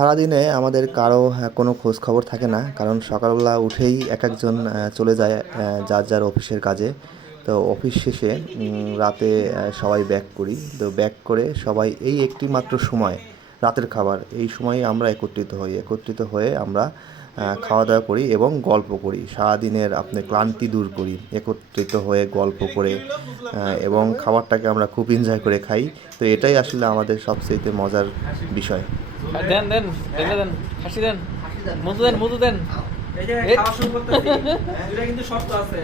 সারাদিনে আমাদের কারও হ্যাঁ, কোনো খোঁজ খবর থাকে না। কারণ সকালবেলা উঠেই এক একজন চলে যায় যার যার অফিসের কাজে। তো অফিস শেষে রাতে সবাই ব্যাক করি। তো ব্যাক করে সবাই এই একটি মাত্র সময় রাতের খাবার এই সময়ে আমরা একত্রিত হই। একত্রিত হয়ে আমরা খাওয়া দাওয়া করি এবং গল্প করি। সারাদিনের আপনি ক্লান্তি দূর করি একত্রিত হয়ে গল্প করে এবং খাবারটাকে আমরা খুব এনজয় করে খাই। তো এটাই আসলে আমাদের সবচেয়ে মজার বিষয়। দেন দেন দেন দেন হাসি দেন। মধু দেন মধু দেন। এই যে খাওয়া শুরু করতেছি। এটা কিন্তু শর্ত আছে।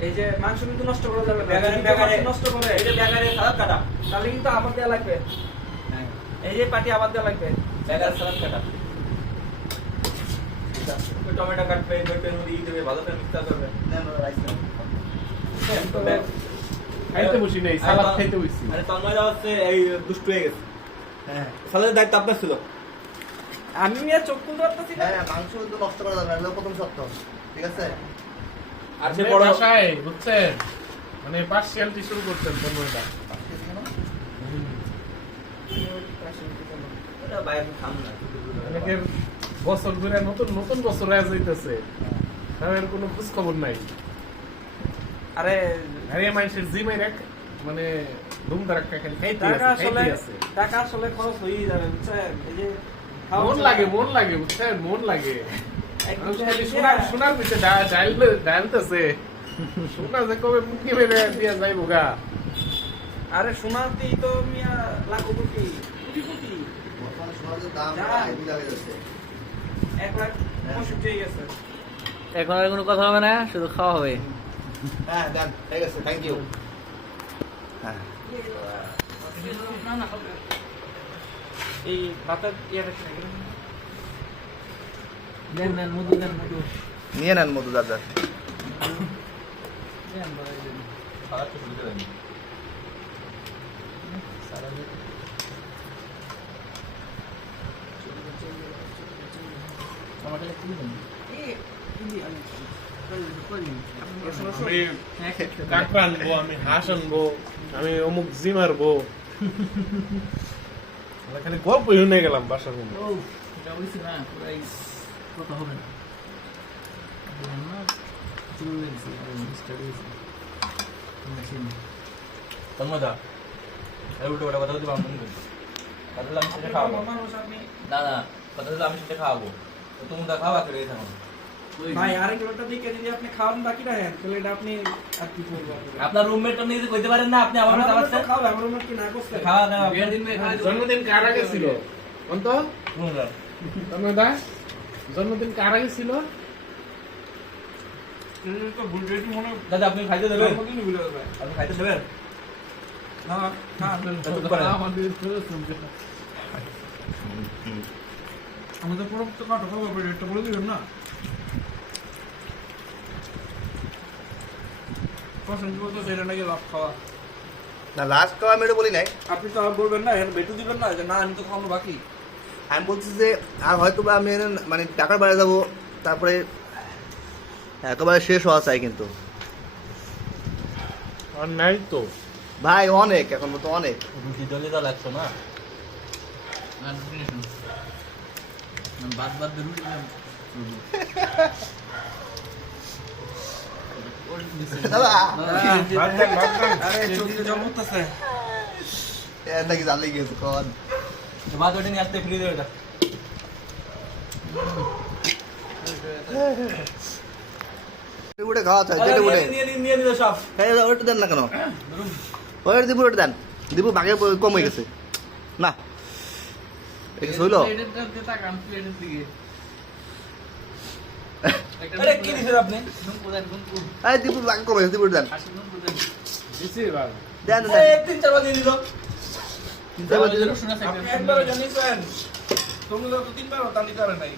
এই যে মাংস কিন্তু নষ্ট করা যাবে ব্যাগারে- ব্যাগারে- নষ্ট করে। এই যে ব্যাগারে সালাদ কাটা। তাহলে কিন্তু আবার দেওয়া লাগবে। এই যে পাটি আবার দেওয়া লাগবে। ব্যাগারে সালাদ কাটা। টমেটো কাটবে মধ্যে দেবে ভালো করে মিক্সার করবে। খাইতে বসি নাই সালাদ খাইতে বসি। আরে তন্ময়দা হচ্ছে এই দুষ্ট হয়ে গেছে। সালাদের দায়িত্ব আপনার ছিল? আমি নিয়ে চোখ খুলতে পারতেছি না। হ্যাঁ মাংস কিন্তু নষ্ট করা যাবে না প্রথম সত্য ঠিক আছে? আর সে বড় বাসায় বুঝছেন? মানে পার্সিয়ালিটি শুরু করছেন অনেকের বছর ঘুরে নতুন নতুন বছর হয়ে যাইতেছে। তাদের কোনো খোঁজ খবর নাই। আরে আরে মানুষের জিমে রাখ মানে ধুম ধারাক্কা খালি খাইতে টাকা আসলে টাকা আসলে খরচ হয়েই যাবে বুঝছেন? এই যে মন লাগে মন লাগে বুঝছেন? মন লাগে। এক মানুষ দুটো খালি দিয়ে- সোনার সোনার পিছে ডাইল সোনা যে কবে মুখে মেরে দিয়া যাইবো গা। আরে সোনাতেই তো মিয়া লাখ কোটি কোটি কোটি। এক লাখ পঁয়ষট্টি গেছে। এখন আর কোনো কথা হবে না শুধু খাওয়া হবে। হ্যাঁ ডান ঠিক আছে থ্যাংক ইউ হ্যাঁ। এই ভাতের ইয়েটা নিয়ে নেন মধু দাদা। আমাকে। আমি খেতে হবে। কাঁকড়া আনব আমি হাঁস আনব আমি অমুক জিম মারবো খালি গল্প শুনে গেলাম বাসার মধ্যে ও, এটা বলছি না, পুরাই কথা হবে না। বললাম না, চুল আর start হয়েছে। Machine। তন্ময়দা কথা বলতে পারব না কথা আমি সেটা খাওয়াবো না কথা আমি সেটা খাওয়াবো তুমি খাওয়া করে থাকো ভাই আরেক লোকটা দিকে যদি আপনি খাওয়ান বাকি রাখেন তাহলে এটা আপনি আর কি করব আপনার রুমমেট আপনি যদি কইতে পারেন না আপনি আমার আমার কথা তো আমার রুমে কি না করছে? খাওয়া দাওয়া বিয়ের দিন। জন্মদিন কার আগে ছিল অন্ত জন্মদিন কার আগে ছিল দাদা আপনি খাইতে দেবেন। আপনি খাইতে দেবেন না। আমাদের তো শুনতে হবে। আমাদের পুরো তো কাটো খাব, বলে দিবেন না। প্রশান্ত বলতেছে এটা নাকি লাভ খাওয়া। না লাস্ট খাওয়া আমি এটা বলি নাই। আপনি তো বলবেন না এখানে বেটু দিবেন না যে না আমি তো খাওয়ানো বাকি। আমি বলছি যে আর হয়তো বা আমি মানে টাকার বাইরে যাব তারপরে একেবারে শেষ হওয়া চাই কিন্তু। আর নাই তো। ভাই অনেক এখন তো অনেক। রুটি দলে তো লাগছো না? বাদ বাদ রুটি। দাদা আরে চোখে জল কন ভাত ওটা নিয়ে আসতে উঠে খাওয়া যেটা উঠে দেন না কেন দিবু ওটা দেন দিবু ভাগে কম হয়ে গেছে না এটা প্লেটের দিকে তাকান, প্লেটের দিকে। একটা আরে কি। দিছেন আপনি নুন দেন, নুন। এই দিবু ভাগে কম হয়ে গেছে দিবু দেন হাসি নুন দেন। দিছি বাবা দেন আরে দেন তিন চারবার দিয়ে দিল চিন্তা করে দিলেন রসুন আছে, আপনি রসুন একবারও দেন। জানিয়েছেন তোমরা তো তিনবারও তালি করে নাই